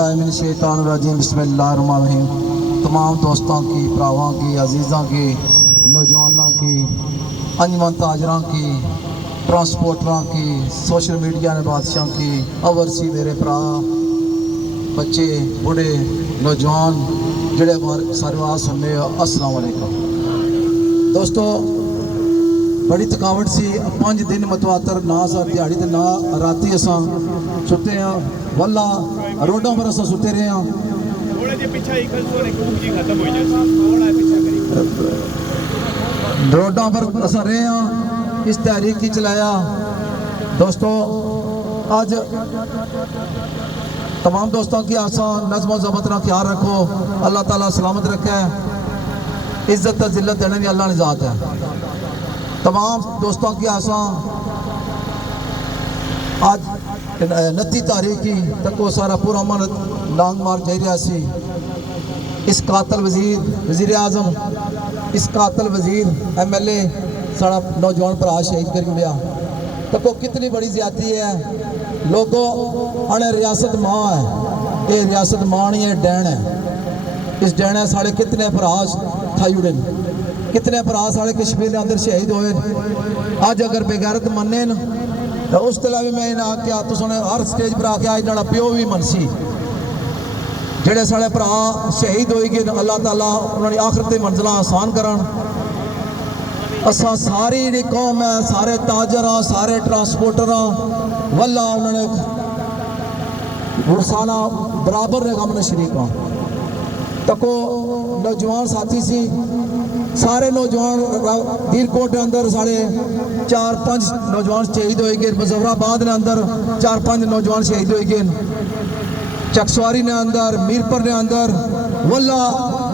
बिल्लाहि मिनश शैतानिर रजीम बिस्मिल्लाहिर रहमानिर रहीम। तमाम दोस्तों की, भरावां की, अजीज़ां की, नौजवानों की, अंजमन ताजरां की, ट्रांसपोर्टरां की, सोशल मीडिया ने बादशाह की, अवरसी मेरे भरा, बच्चे, बूढ़े, नौजवान जिहड़े सारे आवाज़ सुनने हो, अस्सलाम वालेकुम। दोस्तों, बड़ी थकावट सी, 5 दिन मतवातर ना सा दिहाड़ी ते ना राती असां सुते हैं। वल्ला रोडों पर असां सुते रहे हैं। रोडों पर असां रहे हैं, इस तहरीक की चलाया। दोस्तों, आज तमाम दोस्तों की आसा नज़्म व ज़बत का ख्याल रखो। अल्लाह ताला सलामत रखे, इज़्ज़त ज़िल्लत देने भी अल्लाह ने ज़ात है। तमाम दोस्तों की आसा आज 29 तारीख की तक वो सारा पूरा मन लांग मार जा रहा सी। इस कातल वज़ीर आज़म, इस कातल वज़ीर MLA सारा नौजवान भरा शहीद कर गया। तको कितनी बड़ी ज़्यादती है। लोगों अने रियासत मां है, ये रियासत मां नहीं है, डैन है। इस डैन है साढ़े कितने भरा खाई उड़े, कितने भरा साढ़े कश्मीर के अंदर शहीद होए। अज अगर बेगैरत मन्ने न तो उस तरह भी मैं इन्हें आख्या, तुसने हर स्टेज पर आख्या इन्होंने प्यो भी मनसी जेड़े साढ़े भरा शहीद होई गए। अल्लाह ताला उन्होंने आखिरत मंजिल आसान करन। असा सारी जी कौम है, सारे ताजर, सारे ट्रांसपोर्टर वल्ला उन्होंने गुरसाना बराबर ने गम शरीक हाँ। तको नौजवान साथी सी, सारे नौजवान दीरकोट के अंदर साढ़े 4-5 नौजवान शहीद हो गए। मुजफ्फराबाद के अंदर 4-5 नौजवान शहीद हो गए। चकसवारी ने अंदर, मीरपुर ने अंदर वल्ला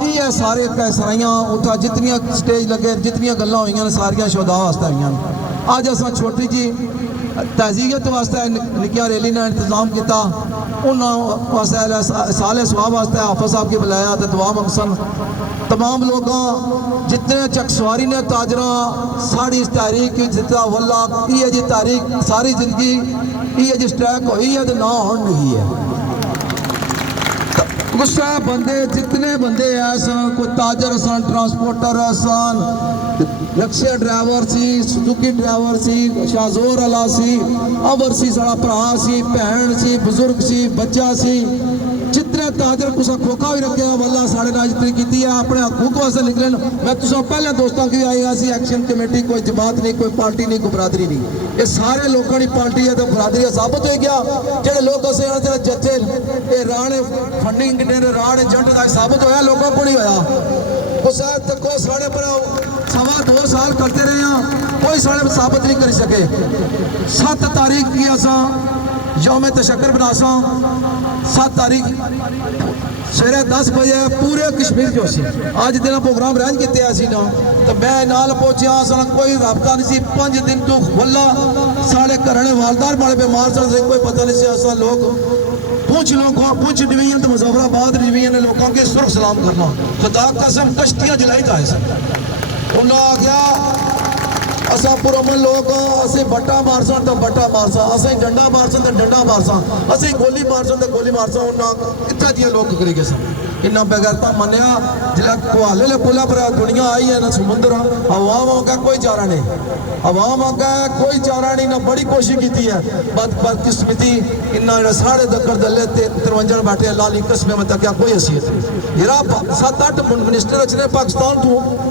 ये सारे सराइयां उठा जितनियां स्टेज लगे, जितनियां गल्लां हुई ने सारियां शोधा वास्ते हुई। अज असां छोटी जी तहजीयत वास्ते निक्कियां रैली ने इंतजाम किया। उन्होंने वास्ते साले सवाब वास्ते हाफिज साहब की बुलाया तो दुआ मंगसन। तमाम लोग जितने चकसवारी ने ताजरा साड़ी इस तारीख की जितना वल्ला ये जी तारीख सारी जिंदगी ये जी स्ट्रैक हुई है तो ना होने नहीं है। गुस्सा बंदे जितने बंदे सन, कोई ताजर सन, ट्रांसपोर्टर सन, रिक्शा ड्राइवर सी, सुजुकी ड्राइवर सी, शाहजोर अला सी, अवर सी, साड़ा भरा सी, भैन सी, बुजुर्ग सी, बच्चा सी, जितने ताजर कुछ खोखा भी रखे वल्ला साढ़े नाल जितनी की है अपने हकूक वास्ते निकले। मैं तुम पहले दोस्तों की आएगा सी एक्शन कमेटी, कोई जमात नहीं, कोई पार्टी नहीं, कोई बरादरी नहीं, ये सारे लोगों की पार्टी है तो बरादरी साबित हो गया। जो लोग जत्थे ये राह ने फंडिंग ने राह ने जंट का साबित होया, लोगों को नहीं होया। कुछ तको साढ़े पर 2.25 साल करते रहे हैं, कोई साढ़े साबित नहीं कर सके। 7 तारीख की असा यौम तशक्कर बनासा, 7 तारीख सवेरे 10 बजे पूरे कश्मीर जो सी आज दिन प्रोग्राम रैंज किए ना तो मैं नाल पहुंचा। असा कोई रबता नहीं सी। 5 दिन तो वल्ला साढ़े घर ने वालदार बड़े बीमार सन, कोई पता नहीं सी। असा लोग पुंछ डिवीजन तो मुजफ्फराबाद डिवीजन ने लोगों के सुरख सलाम करना, खुदा कसम कश्तियां जलाई था। उन्हें आख्या असा पुरमन लोग असें बट्टा मारसा तो बट्टा मारसा, असें डंडा मारसा तो डंडा मारसा, असें गोली मारसा तो गोली मारसा। उन्हें इतना दिया लोग करी गए सन। इन्ना बेगैरता मनिया जिला कुहाले पुला पर दुनिया आई है ना समुद्र अवाम का कोई चारा नहीं, अवाम का कोई चारा नहीं ना। बड़ी कोशिश की है, बदकिस्मती इन्ना साढ़े दक्कर दले 53 बैठे अल्लाह की कसम में तक कोई हैसियत नहीं। 7-8 मिनिस्टर अच्छे पाकिस्तान तो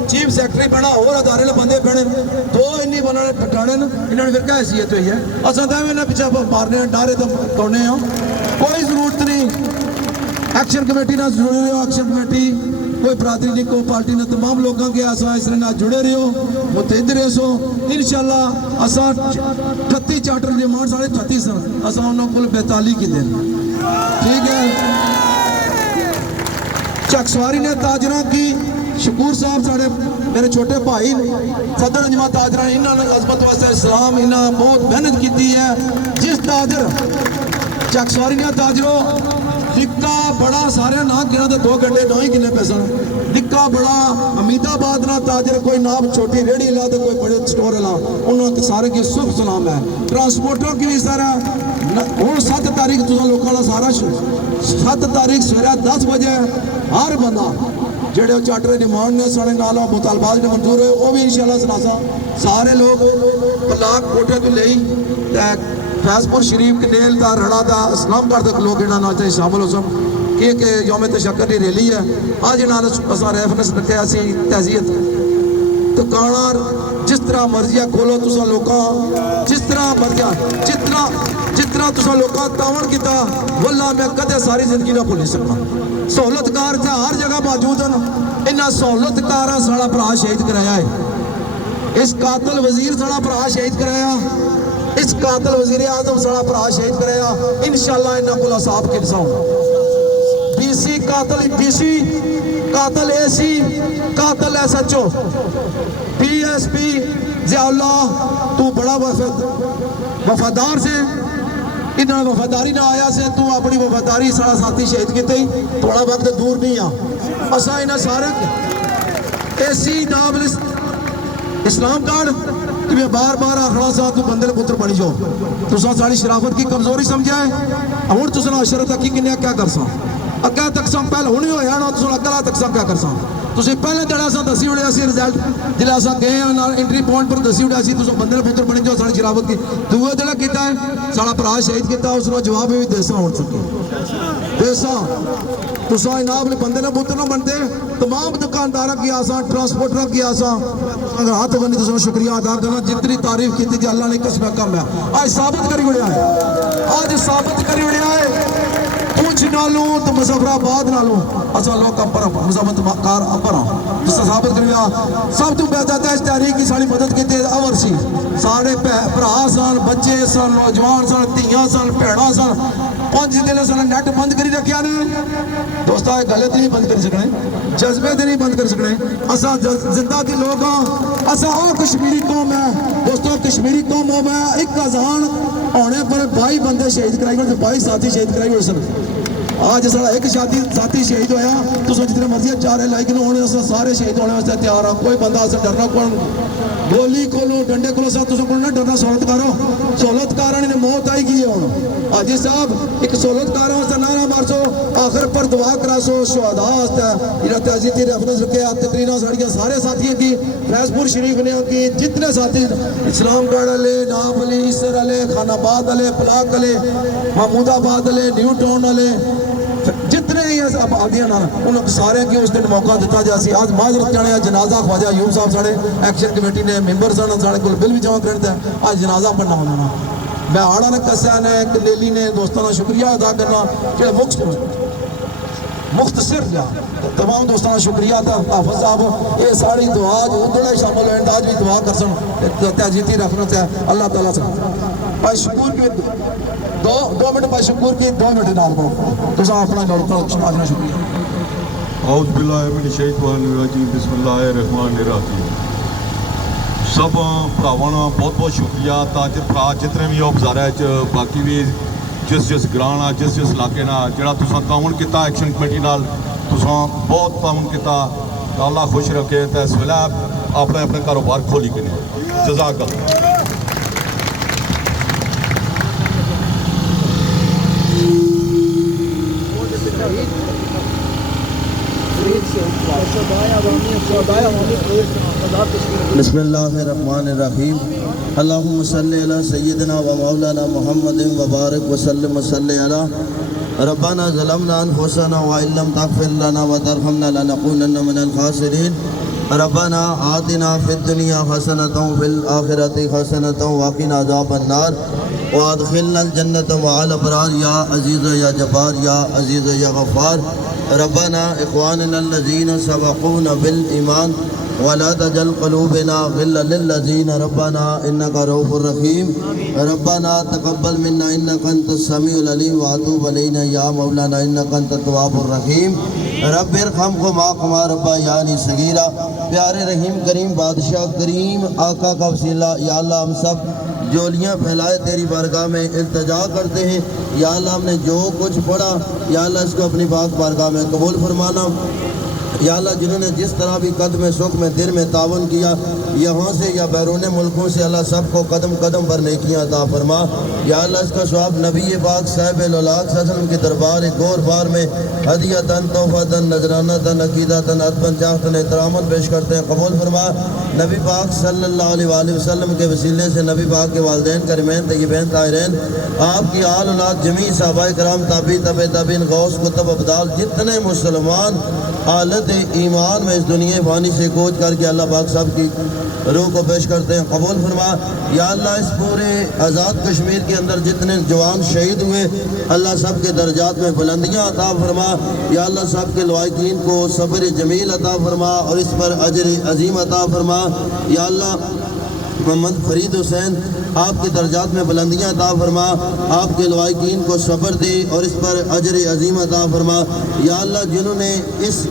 चीफ सैकटरी बना और अदारे बंदे बने दो इन्नी बनाने पटाने इन्होंने फिर क्या हैसियत हुई है। असा तो इन्हें पिछा मारने डारे तो कौने हो, कोई जरूरत नहीं। एक्शन कमेटी ना जुड़े रहो, एक्शन कमेटी कोई बरादरी नहीं, कोई पार्टी ने तमाम लोगों के आसा इसने ना जुड़े रहो, मुतहद रहो। इंशाल्लाह असा 38 चार्टर डिमांड साढ़े 38 सन, असा उन्होंने कुल 42 की दें। ठीक है। चकसवारी ने ताजरा की शकूर साहब साढ़े मेरे छोटे भाई सदर जमा ताजरा इन्होंने अजमत वास्ते इस्लाम इन्हें बहुत मेहनत की है। जिस ताजर चकसवारी ने ताजरों ਨਿੱਕਾ ਬੜਾ ਸਾਰੇ ਨਾ ਗਿਣਾ ਤੇ 2 ਘੰਟੇ ਨਾ ਹੀ ਕਿੰਨੇ ਪੈਸਾ ਨਿੱਕਾ ਬੜਾ ਅਮੀਦਾਬਾਦ ਨਾ ਤਾਜਰ ਕੋਈ ਨਾ ਛੋਟੀ रेहड़ी ला तो कोई बड़े स्टोर ला उन्होंने सारे की सुख सलाम है ट्रांसपोर्टर की भी सारा हूँ 7 तारीख तुम लोगों का सारा 7 तारीख सवेरे 10 बजे हर बंदा जेडे चार्टर डिमांड ने साढ़े नाल मुतालबात ने मंजूर होए वो भी इंशाल्लाह सनासा सारे लोग पलाक कोठे तो ले फैजपुर शरीफ कनेल का रड़ा का इस्लामगढ़ तक लोग इन्होंने शामिल हो सन कि यौम तशक्कर की रैली है अज इन्होंने रेफरेंस रखे असी तहजीत दुकाना जिस तरह मर्जी खोलो तुसा लोका जिस तरह मर्जी जितना तुसा लोका तावन किया वल्ला मैं कदे सारी जिंदगी ना भुल सकता सहूलतकार हर जगह मौजूद हैं इन्होंने सहूलतकार साड़ा भरा शहीद कराया है इस कातल वजीर साड़ा भरा शहीद कराया इस कातल वजीर आजम साड़ा भरा शहीद कराया इंशाल्लाह इन्होंने को साफ किसा बीसी कातल एसी कातल SHO PSP ज़ियाउल्ला तू बड़ा वफादार से इन्होंने वफादारी ना आया से तू अपनी वफादारी सारा साथी शहीद किते थोड़ा वक्त दूर नहीं आ असा इन्हें सारे एसी नाम इस्लामगढ़ तुम्हें बार बार आखना सा तू बंदे पुत्र बनी जाओ तुसा साड़ी शराफत की कमजोरी समझा है हूँ तुसा अशरत तक किन्ने क्या कर सा अगर तक पहले हूँ होया ना तुम अगला तक क्या कर सा पहले दिन अस दसी उड़े रिजल्ट जिले अस गए एंट्री पॉइंट पर दसी उड़े तुम बंदे पुत्र बने जो साड़ी शराफत की दूए जो किया है साड़ा भरा शहीद किया उसका जवाब भी देसा हो चुके देसा तुसा इनाम बंदे ने पुत्र ना बनते तमाम दुकानदार की आसा ट्रांसपोर्टर की आसा हाथ बनी तुम शुक्रिया अदा करना जितनी तारीफ की थी अल्लाह ने कसम कम है आज साबित करी उड़िया है आज साबित करी उड़िया है पूछ नालों तो मुजफ्फराबाद नालों असा लोग अपर मुजफ्फरकार अपर जिस साबित करिया सब तो बेहतर इस तहरीक की साड़ी मदद की अवर सी सारे भरा सन बच्चे सन नौजवान सन धियां सन भैणा सन 5 दिन सन नैट बंद करी रखिया ने दोस्तों गलत नहीं बंद कर सकने जज्बे तो नहीं बंद कर सकने असा जिंदा के लोग हाँ असा कश्मीरी कौम है दोस्तों कश्मीरी कौम हो मैं एक अजान होने पर 22 बंदे शहीद कराई गए 22 साथी शहीद कराई गए सर आज सारा एक साथी शहीद होया तो जितने मर्जी चारे लाइक होने सारे शहीद होने वास्ते तैयार हाँ कोई बंदा अस डरना कौन गोली को डंडे को ना डरना सहूलतकार ने मौत आई गई है हूँ हाजी साहब एक सहूलतकार वास्ते नारा मारसो आखिर पर दुआ करासो शहदा वास्ते तहजीती रेफरेंस रखे तकरीर साड़ियाँ सारे साथियों की फैजपुर शरीफ ने की जितने साथी इस्लामगढ़ वाले नाम वाले इसर वाले खानाबाद वाले पलाक वाले महमूदाबाद वाले न्यू टाउन वाले जितने ही आबादियां ना उन सारे की उस दिन मौका दिता जासी आज माजरत जाने जनाजा ख्वाजा यूब साहब साढ़े एक्शन कमेटी ने मेंबर सन साढ़े को बिल भी जमा करता है आज जनाजा पढ़ना होना मैं आड़ा ने कसा ने कनेली ने दोस्तों का शुक्रिया अदा करना जो मुख्तसर जा तमाम दोस्तों का शुक्रिया था हाफिज साहब ये सारी दुआ उधर शामिल होने आज भी दुआ कर सन तहजीती रेफरेंस है अल्लाह ताला से भाई शुक्र की दो मिनट भाई शुक्र की 2 मिनट नाल तुम अपना अपना शुक्रिया औज़ बिल्लाहि मिनश शैतानिर रजीम बिस्मिल्लाहिर रहमानिर रहीम सब भरावां दा बहुत बहुत शुक्रिया ताजर भरा जितने भी बाजारा बाकी भी जिस ग्रां जिस इलाके जोड़ा तुसां ताउन किया एक्शन कमेटी नाल तुसां बहुत ताउन किया अल्लाह खुश रखे तो इस वेले अपने अपने कारोबार खोली करें जज़ाकल्लाह बिस्मिल्लाहिर्रहमानिर्रहीम अल्लाहुम्मा सल्लि अला सय्यिदिना व मौलाना मुहम्मदिन व बारिक व सल्लिम व सल्लि अला रब्बना ज़लमना अनफुसना व इन लम तग़फिर लना व तरहमना लनकूनन्ना मिनल खासिरीन रब्बना आतिना फिद दुनिया हसनतन व फिल आखिरति हसनतन व क़िना अज़ाबन नार व अदखिलनल जन्नत मअल अबरार या अज़ीज़ या जब्बार या अज़ीज़ या गफ़्फ़ार रब्बना इख़वानना अल्लज़ीना सबक़ूना बिल ईमान वला तजल क़ुलूबना ग़िल्लन लिल्लज़ीना रब्बना इन्नका रऊफ़ुर रहीम रब्बना तक़ब्बल मिन्ना इन्नका अंतस समीउल अलीम व अतूब अलैना या मौलाना इन्नका अंतत तव्वाबुर रहीम रब्बिरहमहुमा कमा रब्बयानी सगीरा। प्यारे रहीम करीम बादशाह करीम आका का वसीला या अल्लाह हम सब جولیاں پھیلائے تیری بارگاہ میں التجا کرتے ہیں یا اللہ ہم نے جو کچھ پڑھا یا اللہ اس کو اپنی پاک بارگاہ میں قبول فرمانا یا اللہ جنہوں نے جس طرح بھی قدم سکھ میں دل میں تعاون کیا یہاں سے یا بیرون ملکوں سے اللہ سب کو قدم قدم پر نیکیاں عطا فرما یا اللہ اس کا ثواب نبی پاک صاحب الاولاق صلی اللہ علیہ وسلم کی دربار ایک اور بار میں ہدیتاً تحفتاً نذرانتاً عقیدتاً ادباً چاہتاً احتراماً پیش کرتے ہیں قبول فرما نبی پاک صلی اللہ علیہ وآلہ وسلم کے وسیلے سے نبی پاک کے والدین کریمین طیبین طاہرین آپ کی آل اولاد جمیع صحابہ کرام تابعین تبع تابعین غوث کتب ابدال جتنے مسلمان حالت ایمان میں اس دنیا فانی سے کوچ کر کے اللہ پاک صاحب کی روح کو پیش کرتے ہیں قبول فرما یا اللہ اس پورے آزاد کشمیر کے اندر جتنے جوان شہید ہوئے اللہ سب کے درجات میں بلندیاں عطا فرما یا اللہ سب کے لواحقین کو صبر جمیل عطا فرما اور اس پر اجر عظیم عطا فرما یا اللہ محمد فرید حسین آپ کے درجات میں بلندیاں عطا فرما آپ کے لواحقین کو صبر دے اور اس پر اجر عظیم عطا فرما یا اللہ جنہوں نے اس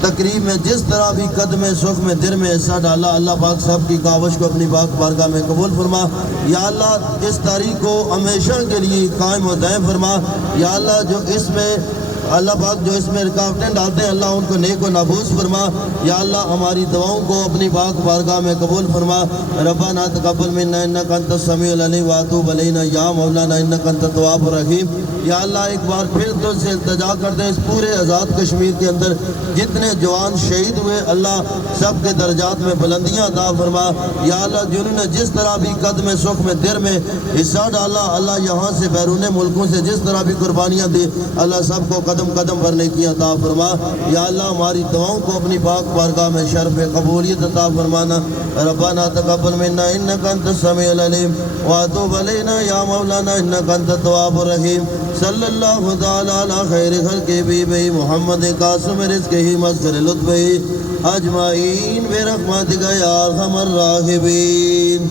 تقریب میں جس طرح بھی قدم سکھ میں دل میں حصہ ڈالا اللہ پاک صاحب کی کاوش کو اپنی پاک بارگاہ میں قبول فرما یا اللہ اس تاریخ کو ہمیشہ کے لیے قائم و دائم فرما یا اللہ جو اس میں اللہ پاک جو اس میں رکاوٹیں ڈالتے ہیں اللہ ان کو نیک و نابوس فرما یا اللہ ہماری دعاؤں کو اپنی پاک بارگاہ میں قبول فرما ربنا تقبل منا انک انت السمیع العلیم واتوب علینا یا مولانا انک انت التواب الرحیم یا اللہ ایک بار پھر تجھ سے التجا کرتے ہیں اس پورے آزاد کشمیر کے اندر جتنے جوان شہید ہوئے اللہ سب کے درجات میں بلندیاں عطا فرما یا اللہ جنہوں نے جس طرح بھی قدم سکھ میں در میں حصہ ڈالا اللہ یہاں سے بیرون ملکوں سے جس طرح بھی قربانیاں دی اللہ سب کو قدم قدم پر نیکیاں عطا فرما یا اللہ ہماری دعاؤں کو اپنی پاک بارگاہ میں شرف قبولیت عطا فرمانا ربنا تقبل منا انک انت السمیع العلیم واتوب علینا یا مولانا انک انت التواب الرحیم صلی اللہ تعالی علی خیر خلق بی محمد قاسم رزق ہی مظہر لطف ہی اجمعین برحمتک یا ارحم الراحمین.